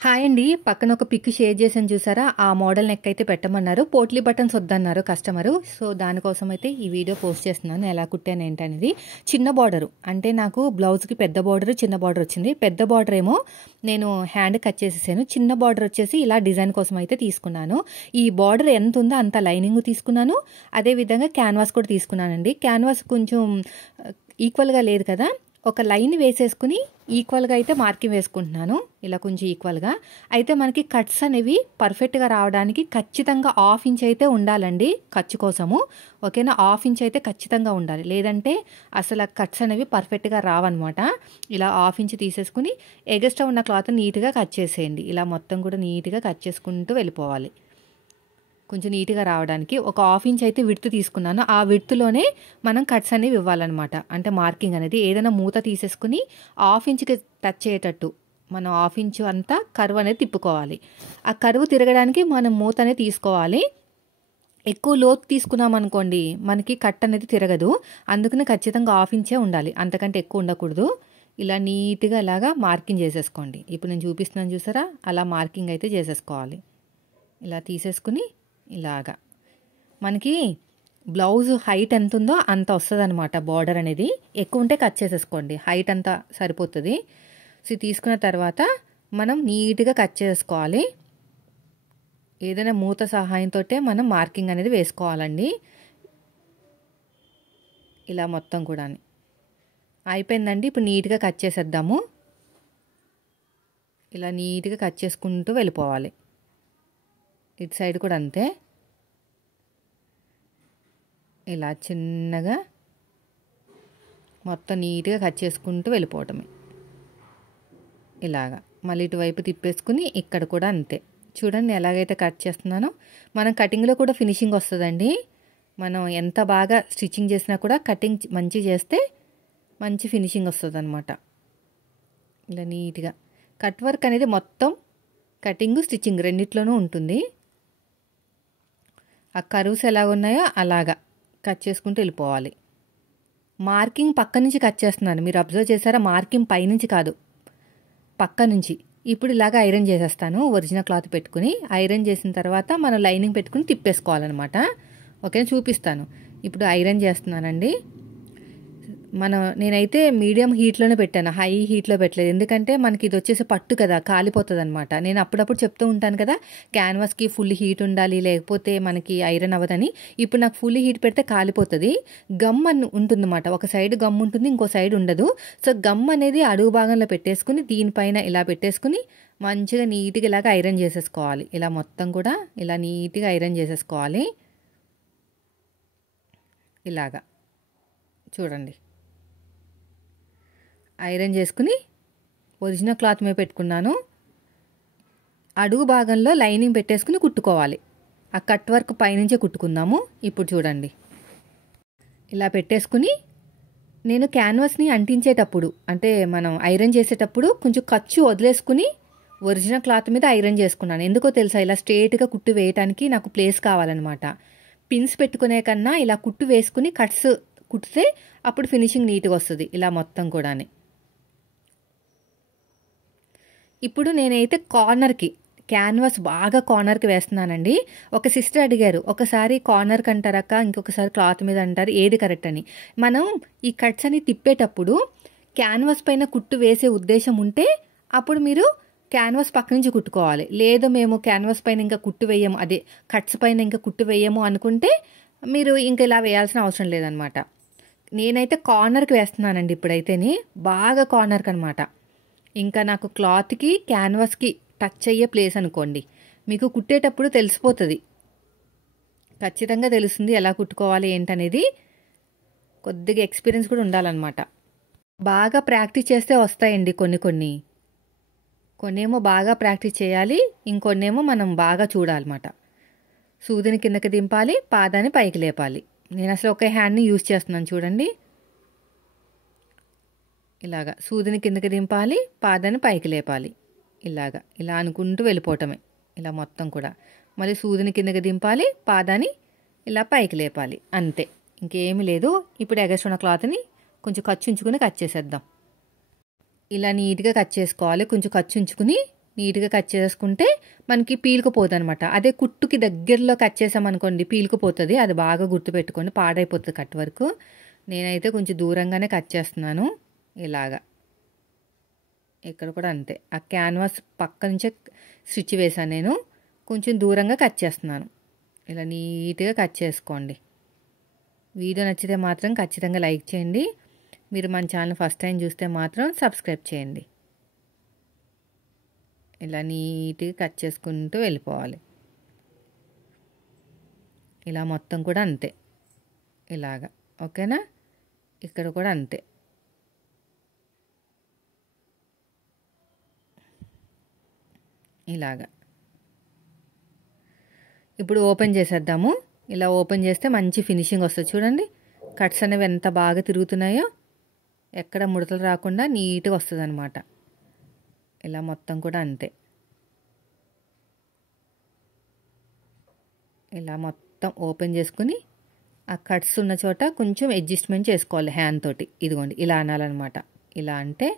Hi అండి. పక్కన ఒక పిక్ షేర్ చేశాను చూసారా? ఆ మోడల్ నెక్ అయితే పెట్టమన్నారు. పోట్లీ బటన్స్ వద్దన్నారు కస్టమరు. సో, దానికోసం అయితే ఈ వీడియో పోస్ట్ చేస్తున్నాను. ఎలా కుట్టాను ఏంటనేది. చిన్న బార్డరు అంటే నాకు బ్లౌజ్కి పెద్ద బార్డరు, చిన్న బార్డర్ వచ్చింది. పెద్ద బార్డర్ ఏమో నేను హ్యాండ్ కట్ చేసేసాను. చిన్న బార్డర్ వచ్చేసి ఇలా డిజైన్ కోసం అయితే తీసుకున్నాను. ఈ బార్డర్ ఎంత ఉందో అంత లైనింగ్ తీసుకున్నాను. అదేవిధంగా క్యాన్వాస్ కూడా తీసుకున్నానండి. క్యాన్వాస్ కొంచెం ఈక్వల్గా లేదు కదా, ఒక లైన్ వేసేసుకుని ఈక్వల్గా అయితే మార్కింగ్ వేసుకుంటున్నాను. ఇలా కొంచెం ఈక్వల్గా అయితే మనకి కట్స్ అనేవి పర్ఫెక్ట్గా రావడానికి ఖచ్చితంగా 1/2 ఇంచ్ అయితే ఉండాలండి ఖర్చు కోసము. ఓకేనా? 1/2 ఇంచ్ అయితే ఖచ్చితంగా ఉండాలి, లేదంటే అసలు కట్స్ అనేవి పర్ఫెక్ట్గా రావన్నమాట. ఇలా 1/2 ఇంచ్ తీసేసుకుని ఎగస్ట్రా ఉన్న క్లాత్ నీట్గా కట్ చేసేయండి. ఇలా మొత్తం కూడా నీట్గా కట్ చేసుకుంటూ వెళ్ళిపోవాలి. కొంచెం నీట్గా రావడానికి ఒక 1/2 ఇంచ్ అయితే విడ్త్ తీసుకున్నాను. ఆ విడ్త్లోనే మనం కట్స్ అనేవి ఇవ్వాలన్నమాట. అంటే మార్కింగ్ అనేది ఏదైనా మూత తీసేసుకుని 1/2 ఇంచ్కి టచ్ అయ్యేటట్టు మనం 1/2 ఇంచ్ అంతా కర్వ్ అనేది తిప్పుకోవాలి. ఆ కర్వ్ తిరగడానికి మనం మూత అనేది తీసుకోవాలి. ఎక్కువ లోతు తీసుకున్నాం అనుకోండి మనకి కట్ అనేది తిరగదు. అందుకని ఖచ్చితంగా 1/2 ఇంచే ఉండాలి, అంతకంటే ఎక్కువ ఉండకూడదు. ఇలా నీట్గా ఇలాగా మార్కింగ్ చేసేసుకోండి. ఇప్పుడు నేను చూపిస్తున్నాను చూసారా? అలా మార్కింగ్ అయితే చేసేసుకోవాలి. ఇలా తీసేసుకుని ఇలాగా మనకి బ్లౌజ్ హైట్ ఎంత ఉందో అంత వస్తుంది అనమాట. బార్డర్ అనేది ఎక్కువ ఉంటే కట్ చేసేసుకోండి, హైట్ అంతా సరిపోతుంది. సో తీసుకున్న తర్వాత మనం నీట్గా కట్ చేసుకోవాలి. ఏదైనా మూత సహాయంతో మనం మార్కింగ్ అనేది వేసుకోవాలండి. ఇలా మొత్తం కూడా అయిపోయిందండి. ఇప్పుడు నీట్గా కట్ చేసేద్దాము. ఇలా నీట్గా కట్ చేసుకుంటూ వెళ్ళిపోవాలి. ఇటు సైడ్ కూడా అంతే. ఇలా చిన్నగా మొత్తం నీట్గా కట్ చేసుకుంటూ వెళ్ళిపోవటమే. ఇలాగా మళ్ళీ ఇటువైపు తిప్పేసుకుని ఇక్కడ కూడా అంతే. చూడండి ఎలాగైతే కట్ చేస్తున్నానో. మనం కటింగ్లో కూడా ఫినిషింగ్ వస్తుందండి. మనం ఎంత బాగా స్టిచ్చింగ్ చేసినా కూడా కటింగ్ మంచిగా చేస్తే మంచి ఫినిషింగ్ వస్తుంది అనమాట. ఇలా నీట్గా కట్ వర్క్ అనేది మొత్తం కటింగ్ స్టిచ్చింగ్ రెండిట్లోనూ ఉంటుంది. ఆ కర్వ్స్ ఎలా ఉన్నాయో అలాగా కట్ చేసుకుంటూ వెళ్ళిపోవాలి. మార్కింగ్ పక్క నుంచి కట్ చేస్తున్నాను, మీరు అబ్జర్వ్ చేశారా? మార్కింగ్ పైనుంచి కాదు, పక్క నుంచి. ఇప్పుడు ఇలాగ ఐరన్ చేసేస్తాను. ఒరిజినల్ క్లాత్ పెట్టుకుని ఐరన్ చేసిన తర్వాత మనం లైనింగ్ పెట్టుకుని తిప్పేసుకోవాలన్నమాట. ఓకే, చూపిస్తాను. ఇప్పుడు ఐరన్ చేస్తున్నానండి. నేనైతే మీడియం హీట్లోనే పెట్టాను, హై హీట్లో పెట్టలేదు. ఎందుకంటే మనకి ఇది వచ్చేసి పట్టు కదా, కాలిపోతుంది అనమాట. నేను అప్పుడప్పుడు చెప్తూ ఉంటాను కదా, క్యాన్వాస్కి ఫుల్ హీట్ ఉండాలి, లేకపోతే మనకి ఐరన్ అవ్వదని. ఇప్పుడు నాకు ఫుల్ హీట్ పెడితే కాలిపోతుంది. గమ్ అని ఉంటుందన్నమాట. ఒక సైడ్ గమ్ ఉంటుంది, ఇంకో సైడ్ ఉండదు. సో గమ్ అనేది అడుగు భాగంలో పెట్టేసుకుని దీనిపైన ఇలా పెట్టేసుకుని మంచిగా నీట్గా ఇలాగ ఐరన్ చేసేసుకోవాలి. ఇలా మొత్తం కూడా ఇలా నీట్గా ఐరన్ చేసేసుకోవాలి. ఇలాగా చూడండి, ఐరన్ చేసుకుని ఒరిజినల్ క్లాత్ మీద పెట్టుకున్నాను. అడుగు భాగంలో లైనింగ్ పెట్టేసుకుని కుట్టుకోవాలి. ఆ కట్ వర్క్ పైనుంచే కుట్టుకుందాము. ఇప్పుడు చూడండి, ఇలా పెట్టేసుకుని నేను క్యాన్వాస్ని అంటించేటప్పుడు అంటే మనం ఐరన్ చేసేటప్పుడు కొంచెం ఖర్చు వదిలేసుకుని ఒరిజినల్ క్లాత్ మీద ఐరన్ చేసుకున్నాను. ఎందుకో తెలుసా? ఇలా స్ట్రేట్గా కుట్టు వేయటానికి నాకు ప్లేస్ కావాలన్నమాట. పిన్స్ పెట్టుకునే కన్నా ఇలా కుట్టు వేసుకుని కట్స్ కుట్టితే అప్పుడు ఫినిషింగ్ నీట్గా వస్తుంది. ఇలా మొత్తం కూడా. ఇప్పుడు నేనైతే కార్నర్కి క్యాన్వాస్ బాగా కార్నర్కి వేస్తున్నానండి. ఒక సిస్టర్ అడిగారు, ఒకసారి కార్నర్కి అంటారక్క, ఇంకొకసారి క్లాత్ మీద అంటారు, ఏది కరెక్ట్ అని. మనం ఈ కట్స్ అని తిప్పేటప్పుడు క్యాన్వాస్ పైన కుట్టు వేసే ఉద్దేశం ఉంటే అప్పుడు మీరు క్యాన్వాస్ పక్క నుంచి కుట్టుకోవాలి. లేదు మేము క్యాన్వాస్ పైన ఇంకా కుట్టు వేయము, అదే కట్స్ పైన ఇంకా కుట్టు వేయము అనుకుంటే మీరు ఇంకా ఇలా వేయాల్సిన అవసరం లేదనమాట. నేనైతే కార్నర్కి వేస్తున్నానండి ఇప్పుడైతేని, బాగా కార్నర్కి అనమాట. ఇంకా నాకు క్లాత్కి క్యాన్వాస్కి టచ్ అయ్యే ప్లేస్ అనుకోండి, మీకు కుట్టేటప్పుడు తెలిసిపోతుంది, ఖచ్చితంగా తెలుస్తుంది ఎలా కుట్టుకోవాలి ఏంటనేది. కొద్దిగా ఎక్స్పీరియన్స్ కూడా ఉండాలన్నమాట. బాగా ప్రాక్టీస్ చేస్తే వస్తాయండి కొన్నేమో బాగా ప్రాక్టీస్ చేయాలి, ఇంకొన్నేమో మనం బాగా చూడాలన్నమాట. సూదిని కిందకి దింపాలి, పాదాన్ని పైకి లేపాలి. నేను అసలు ఒక హ్యాండ్ని యూజ్ చేస్తున్నాను చూడండి. ఇలాగా సూదిని కిందకి దింపాలి, పాదాన్ని పైకి లేపాలి. ఇలా అనుకుంటూ వెళ్ళిపోవటమే. ఇలా మొత్తం కూడా మళ్ళీ సూదిని కిందకి దింపాలి, పాదాన్ని ఇలా పైకి లేపాలి, అంతే, ఇంకేమీ లేదు. ఇప్పుడు ఎగస్ట్రా ఉన్న క్లాత్ని కొంచెం ఖర్చు ఉంచుకుని కట్ చేసేద్దాం. ఇలా నీట్గా కట్ చేసుకోవాలి. కొంచెం ఖర్చు ఉంచుకుని నీట్గా కట్ చేసుకుంటే మనకి పీలుకుపోతుంది అనమాట. అదే కుట్టుకి దగ్గరలో కట్ చేసామనుకోండి పీలుకుపోతుంది. అది బాగా గుర్తుపెట్టుకోండి, పాడైపోతుంది కట్ వరకు. నేనైతే కొంచెం దూరంగానే కట్ చేస్తున్నాను ఇలాగా. ఇక్కడ కూడా అంతే, ఆ క్యాన్వాస్ పక్క నుంచే స్టిచ్ వేసాను నేను. కొంచెం దూరంగా కట్ చేస్తున్నాను. ఇలా నీట్గా కట్ చేసుకోండి. వీడియో నచ్చితే మాత్రం ఖచ్చితంగా లైక్ చేయండి. మీరు మన ఛానల్ ఫస్ట్ టైం చూస్తే మాత్రం సబ్స్క్రైబ్ చేయండి. ఇలా నీట్గా కట్ చేసుకుంటూ వెళ్ళిపోవాలి. ఇలా మొత్తం కూడా అంతే ఇలాగా. ఓకేనా? ఇక్కడ కూడా అంతే. ఇలాగా. ఇప్పుడు ఓపెన్ చేసేద్దాము. ఇలా ఓపెన్ చేస్తే మంచి ఫినిషింగ్ వస్తుంది. చూడండి కట్స్ అనేవి ఎంత బాగా తిరుగుతున్నాయో, ఎక్కడ ముడతలు రాకుండా నీట్గా వస్తుంది అనమాట. ఇలా మొత్తం కూడా అంతే. ఇలా మొత్తం ఓపెన్ చేసుకుని ఆ కట్స్ ఉన్న చోట కొంచెం అడ్జస్ట్మెంట్ చేసుకోవాలి హ్యాండ్ తోటి. ఇదిగోండి ఇలా అనాలన్నమాట. ఇలా అంటే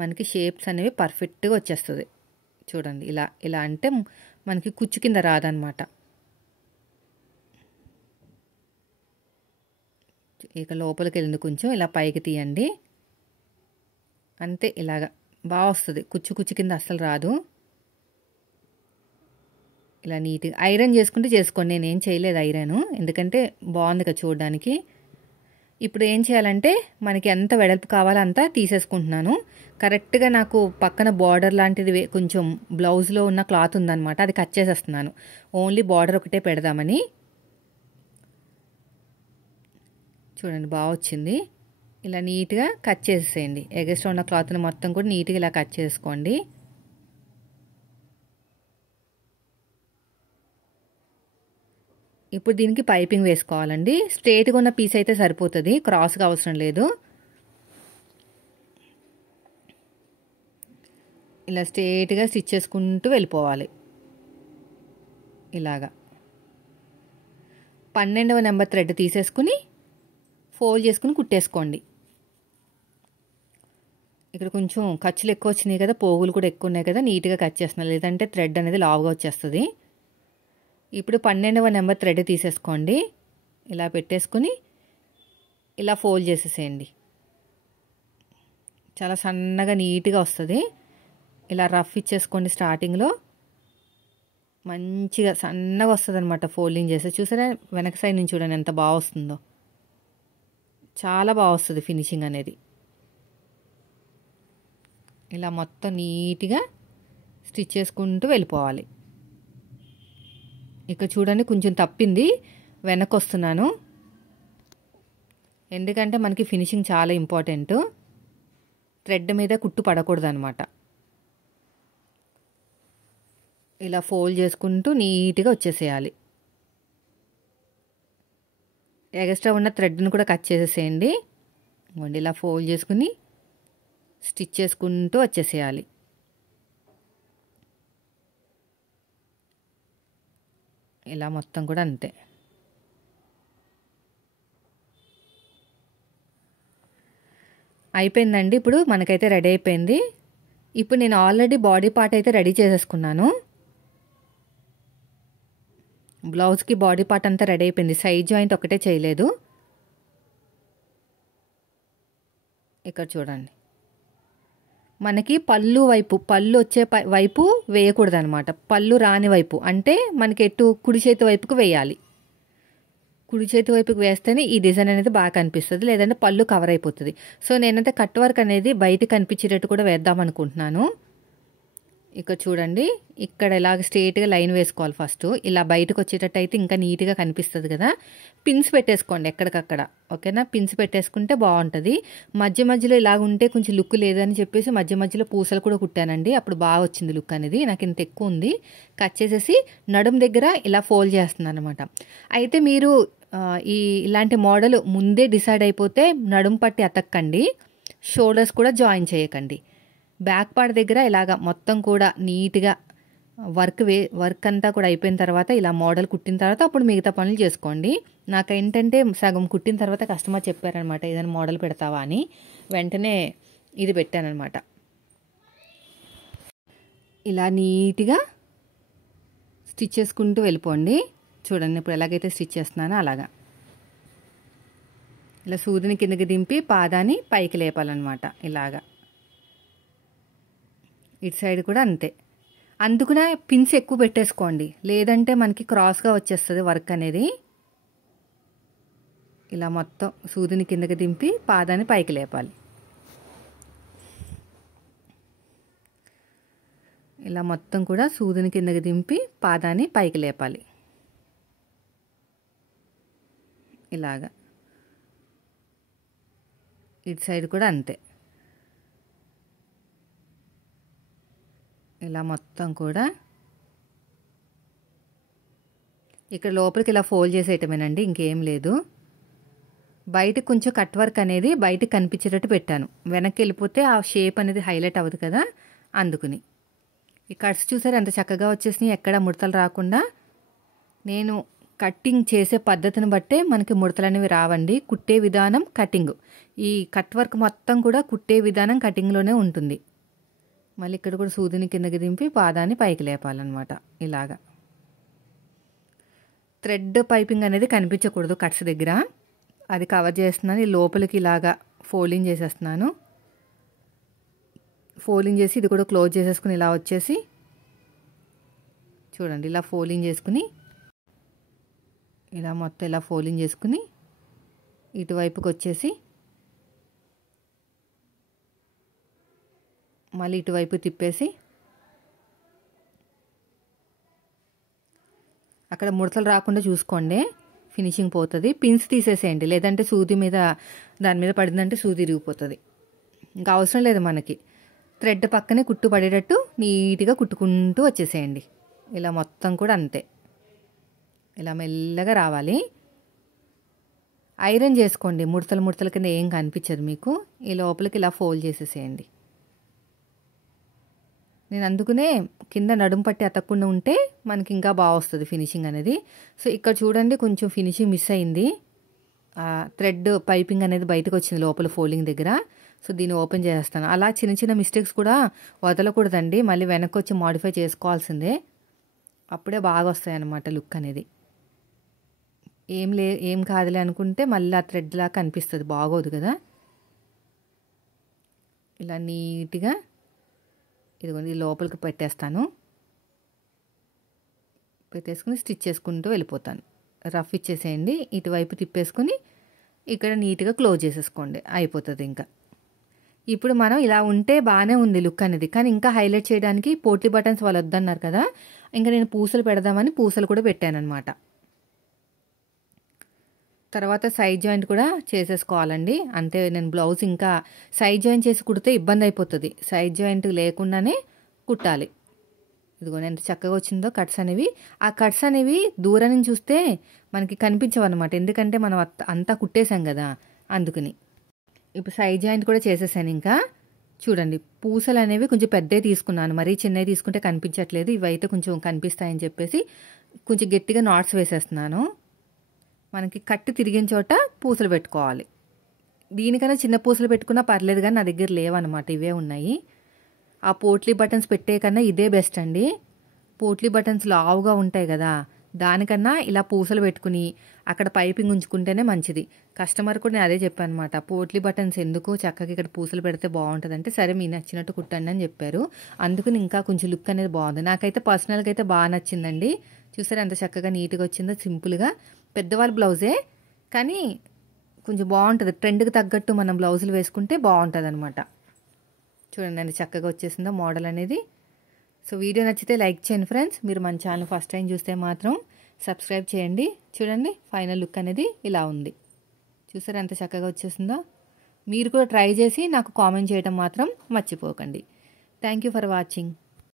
మనకి షేప్స్ అనేవి పర్ఫెక్ట్గా వచ్చేస్తుంది. చూడండి ఇలా ఇలా అంటే మనకి కుచ్చు కింద రాదనమాట. ఇక లోపలికి వెళ్ళింది కొంచెం ఇలా పైకి తీయండి. అంతే, ఇలాగా బాగా వస్తుంది. కుచ్చు కుచ్చు కింద అస్సలు రాదు. ఇలా నీట్గా ఐరన్ చేసుకుంటే చేసుకోండి. నేనేం చేయలేదు ఐరన్, ఎందుకంటే బాగుంది కదా చూడడానికి. ఇప్పుడు ఏం చేయాలంటే మనకి ఎంత వెడల్పు కావాలో అంతా తీసేసుకుంటున్నాను. కరెక్ట్గా నాకు పక్కన బార్డర్ లాంటిది కొంచెం బ్లౌజ్లో ఉన్న క్లాత్ ఉందన్నమాట, అది కట్ చేసేస్తున్నాను. ఓన్లీ బార్డర్ ఒకటే పెడదామని. చూడండి బాగా వచ్చింది. ఇలా నీట్గా కట్ చేసేయండి. ఎగస్ట్రా ఉన్న క్లాత్ని మొత్తం కూడా నీట్గా ఇలా కట్ చేసుకోండి. ఇప్పుడు దీనికి పైపింగ్ వేసుకోవాలండి. స్ట్రేట్గా ఉన్న పీస్ అయితే సరిపోతుంది, క్రాస్గా అవసరం లేదు. ఇలా స్ట్రేట్గా స్టిచ్ చేసుకుంటూ వెళ్ళిపోవాలి. ఇలాగా 12వ నెంబర్ థ్రెడ్ తీసేసుకుని ఫోల్డ్ చేసుకుని కుట్టేసుకోండి. ఇక్కడ కొంచెం ఖర్చులు ఎక్కువ వచ్చినాయి కదా, పోగులు కూడా ఎక్కువ ఉన్నాయి కదా, నీట్గా కట్ చేస్తున్నాను, లేదంటే థ్రెడ్ అనేది లావుగా వచ్చేస్తుంది. ఇప్పుడు 12వ నెంబర్ థ్రెడ్ తీసేసుకోండి. ఇలా పెట్టేసుకుని ఇలా ఫోల్డ్ చేసేసేయండి. చాలా సన్నగా నీట్గా వస్తుంది. ఇలా రఫ్ ఇచ్చేసుకోండి. స్టార్టింగ్లో మంచిగా సన్నగా వస్తుంది అనమాట ఫోల్డింగ్ చేస్తే. చూసారా వెనక సైడ్ నుంచి చూడండి ఎంత బాగా వస్తుందో. చాలా బాగా వస్తుంది ఫినిషింగ్ అనేది. ఇలా మొత్తం నీట్గా స్టిచ్ చేసుకుంటూ వెళ్ళిపోవాలి. ఇక చూడండి కొంచెం తప్పింది, వెనక్కి వస్తున్నాను. ఎందుకంటే మనకి ఫినిషింగ్ చాలా ఇంపార్టెంట్. థ్రెడ్ మీద కుట్టు పడకూడదు అనమాట. ఇలా ఫోల్డ్ చేసుకుంటూ నీట్గా వచ్చేసేయాలి. ఎక్స్ట్రా ఉన్న థ్రెడ్ని కూడా కట్ చేసేసేయండి. ఇలా ఫోల్డ్ చేసుకుని స్టిచ్ చేసుకుంటూ వచ్చేసేయాలి. ఇలా మొత్తం కూడా అంతే. అయిపోయిందండి. ఇప్పుడు మనకైతే రెడీ అయిపోయింది. ఇప్పుడు నేను ఆల్రెడీ బాడీ పార్ట్ అయితే రెడీ చేసేసుకున్నాను. బ్లౌజ్కి బాడీ పార్ట్ అంతా రెడీ అయిపోయింది. సైడ్ జాయింట్ ఒకటే చేయలేదు. ఇక్కడ చూడండి మనకి పళ్ళు వైపు, పళ్ళు వచ్చే వైపు వేయకూడదు అనమాట. పళ్ళు రాని వైపు అంటే మనకి ఎటు కుడి చేతి వైపుకు వేయాలి. కుడి చేతి వైపుకి వేస్తేనే ఈ డిజైన్ అనేది బాగా కనిపిస్తుంది, లేదంటే పళ్ళు కవర్ అయిపోతుంది. సో నేనైతే కట్ వర్క్ అనేది బయట కనిపించేటట్టు కూడా వేద్దాం అనుకుంటున్నాను. ఇక చూడండి ఇక్కడ ఇలాగ స్ట్రేట్గా లైన్ వేసుకోవాలి ఫస్ట్. ఇలా బయటకు వచ్చేటట్టు అయితే ఇంకా నీట్గా కనిపిస్తుంది కదా. పిన్స్ పెట్టేసుకోండి ఎక్కడికక్కడ. ఓకేనా? పిన్స్ పెట్టేసుకుంటే బాగుంటుంది. మధ్య మధ్యలో ఇలాగ ఉంటే కొంచెం లుక్ లేదని చెప్పేసి మధ్య మధ్యలో పూసలు కూడా కుట్టానండి. అప్పుడు బాగా వచ్చింది లుక్ అనేది. నాకు ఇంత ఎక్కువ ఉంది. కట్ చేసేసి నడుం దగ్గర ఇలా ఫోల్డ్ చేస్తున్నాను అనమాట. అయితే మీరు ఇలాంటి మోడల్ ముందే డిసైడ్ అయిపోతే నడుం పట్టి అతక్కండి, షోల్డర్స్ కూడా జాయిన్ చేయకండి. బ్యాక్ పార్ట్ దగ్గర ఇలాగ మొత్తం కూడా నీట్గా వర్క్ అంతా కూడా అయిపోయిన తర్వాత ఇలా మోడల్ కుట్టిన తర్వాత అప్పుడు మిగతా పనులు చేసుకోండి. నాకేంటంటే సగం కుట్టిన తర్వాత కస్టమర్ చెప్పారనమాట ఏదైనా మోడల్ పెడతావా అని. వెంటనే ఇది పెట్టానమాట. ఇలా నీట్గా స్టిచ్ చేసుకుంటూ వెళ్ళిపోండి. చూడండి ఇప్పుడు ఎలాగైతే స్టిచ్ చేస్తున్నానో అలాగా. ఇలా సూదిని కిందకి దింపి పాదాన్ని పైకి లేపాలన్నమాట ఇలాగా. ఇటు సైడ్ కూడా అంతే. అందుకునే పిన్స్ ఎక్కువ పెట్టేసుకోండి, లేదంటే మనకి క్రాస్గా వచ్చేస్తుంది వర్క్ అనేది. ఇలా మొత్తం సూదిని కిందకి దింపి పాదాన్ని పైకి లేపాలి. ఇలా మొత్తం కూడా సూదిని కిందకి దింపి పాదాన్ని పైకి లేపాలి ఇలాగా. ఇటు సైడ్ కూడా అంతే. ఇలా మొత్తం కూడా ఇక్కడ లోపలికి ఇలా ఫోల్డ్ చేసేయటమేనండి, ఇంకేం లేదు. బయటకు కొంచెం కట్ వర్క్ అనేది బయటకు కనిపించేటట్టు పెట్టాను, వెనక్కి వెళ్ళిపోతే ఆ షేప్ అనేది హైలైట్ అవ్వదు కదా, అందుకుని. ఈ కట్స్ చూసారు ఎంత చక్కగా వచ్చేసినాయి, ఎక్కడ ముడతలు రాకుండా. నేను కట్టింగ్ చేసే పద్ధతిని బట్టే మనకి ముడతలు అనేవి రావండి. కుట్టే విధానం, కటింగ్, ఈ కట్ వర్క్ మొత్తం కూడా కుట్టే విధానం కటింగ్లోనే ఉంటుంది. మళ్ళీ ఇక్కడ కూడా సూదిని కిందకి దింపి పాదాన్ని పైకి లేపాలన్నమాట ఇలాగా. థ్రెడ్ పైపింగ్ అనేది కనిపించకూడదు కట్స్ దగ్గర, అది కవర్ చేస్తున్నాను. ఈ లోపలికి ఇలాగా ఫోల్డింగ్ చేసేస్తున్నాను. ఫోల్డింగ్ చేసి ఇది కూడా క్లోజ్ చేసేసుకుని ఇలా వచ్చేసి చూడండి, ఇలా ఫోల్డింగ్ చేసుకుని ఇలా మొత్తం ఇలా ఫోల్డింగ్ చేసుకుని ఇటువైపుకి వచ్చేసి మళ్ళీ ఇటువైపు తిప్పేసి అక్కడ ముడతలు రాకుండా చూసుకోండి, ఫినిషింగ్ పోతుంది. పిన్స్ తీసేసేయండి, లేదంటే సూది మీద దాని మీద పడిందంటే సూది ఇరిగిపోతుంది. ఇంకా అవసరం లేదు మనకి. థ్రెడ్ పక్కనే కుట్టు పడేటట్టు నీట్గా కుట్టుకుంటూ వచ్చేసేయండి. ఇలా మొత్తం కూడా అంతే, ఇలా మెల్లగా రావాలి. ఐరన్ చేసుకోండి, ముడతలు ముడతల కింద ఏం కనిపించదు మీకు. ఈ లోపలికి ఇలా ఫోల్డ్ చేసేసేయండి. నేను అందుకునే కింద నడుము పట్టి అతకుండా ఉంటే మనకి ఇంకా బాగా వస్తుంది ఫినిషింగ్ అనేది. సో ఇక్కడ చూడండి కొంచెం ఫినిషింగ్ మిస్ అయింది, థ్రెడ్ పైపింగ్ అనేది బయటకు వచ్చింది లోపల ఫోల్డింగ్ దగ్గర. సో దీన్ని ఓపెన్ చేస్తాను. అలా చిన్న చిన్న మిస్టేక్స్ కూడా వదలకూడదండి, మళ్ళీ వెనక్కి వచ్చి మాడిఫై చేసుకోవాల్సిందే, అప్పుడే బాగా వస్తాయి అన్నమాట లుక్ అనేది. ఏం కాదులే అనుకుంటే మళ్ళీ ఆ థ్రెడ్ లాగా కనిపిస్తుంది, బాగోదు కదా. ఇలా నీట్గా ఇదిగోండి లోపలికి పెట్టేస్తాను, పెట్టేసుకుని స్టిచ్ చేసుకుంటూ వెళ్ళిపోతాను. రఫ్ ఇచ్చేసేయండి, ఇటువైపు తిప్పేసుకుని ఇక్కడ నీట్గా క్లోజ్ చేసేసుకోండి, అయిపోతుంది ఇంకా. ఇప్పుడు మనం ఇలా ఉంటే బాగానే ఉంది లుక్ అనేది, కానీ ఇంకా హైలైట్ చేయడానికి పోట్లీ బటన్స్ వాళ్ళు వద్దన్నారు కదా, ఇంకా నేను పూసలు పెడదామని పూసలు కూడా పెట్టానన్నమాట. తర్వాత సైడ్ జాయింట్ కూడా చేసేసుకోవాలండి. అంతే, నేను బ్లౌజ్ ఇంకా సైడ్ జాయింట్ చేసి కుడితే ఇబ్బంది అయిపోతుంది, సైడ్ జాయింట్ లేకుండానే కుట్టాలి. ఇదిగో ఎంత చక్కగా వచ్చిందో కట్స్ అనేవి. ఆ కట్స్ అనేవి దూరం నుంచి చూస్తే మనకి కనిపించవు అనమాట, ఎందుకంటే మనం అంతా కుట్టేసాం కదా, అందుకని. ఇప్పుడు సైడ్ జాయింట్ కూడా చేసేసాను. ఇంకా చూడండి పూసలు అనేవి కొంచెం పెద్దవి తీసుకున్నాను, మరీ చిన్నవి తీసుకుంటే కనిపించట్లేదు, ఇవైతే కొంచెం కనిపిస్తాయని చెప్పేసి కొంచెం గట్టిగా నాట్స్ వేసేస్తున్నాను. మనకి కట్టు తిరిగిన చోట పూసలు పెట్టుకోవాలి. దీనికన్నా చిన్న పూసలు పెట్టుకున్నా పర్లేదు, కానీ నా దగ్గర లేవన్నమాట, ఇవే ఉన్నాయి. ఆ పోట్లీ బటన్స్ పెట్టే కన్నా ఇదే బెస్ట్ అండి. పోట్లీ బటన్స్ లావుగా ఉంటాయి కదా, దానికన్నా ఇలా పూసలు పెట్టుకుని అక్కడ పైపింగ్ ఉంచుకుంటేనే మంచిది. కస్టమర్ కూడా నేను అదే చెప్పాను అనమాట, పోట్లీ బటన్స్ ఎందుకు, చక్కగా ఇక్కడ పూసలు పెడితే బాగుంటుంది అంటే, సరే మీ నచ్చినట్టు కుట్టండి అని చెప్పారు. అందుకని ఇంకా కొంచెం లుక్ అనేది బాగుంది. నాకైతే పర్సనల్గా అయితే బాగా నచ్చిందండి. చూసారా ఎంత చక్కగా నీట్గా వచ్చిందో, సింపుల్గా. పెద్దవాళ్ళ బ్లౌజే కానీ కొంచెం బాగుంటుంది, ట్రెండ్కి తగ్గట్టు మనం బ్లౌజులు వేసుకుంటే బాగుంటుంది అనమాట. చూడండి ఎంత చక్కగా వచ్చేసిందో మోడల్ అనేది. సో వీడియో నచ్చితే లైక్ చేయండి ఫ్రెండ్స్. మీరు మన ఛానల్ ఫస్ట్ టైం చూస్తే మాత్రం సబ్స్క్రైబ్ చేయండి. చూడండి ఫైనల్ లుక్ అనేది ఇలా ఉంది, చూసారా ఎంత చక్కగా వచ్చేసిందో. మీరు కూడా ట్రై చేసి నాకు కామెంట్ చేయడం మాత్రం మర్చిపోకండి. Thank you for watching.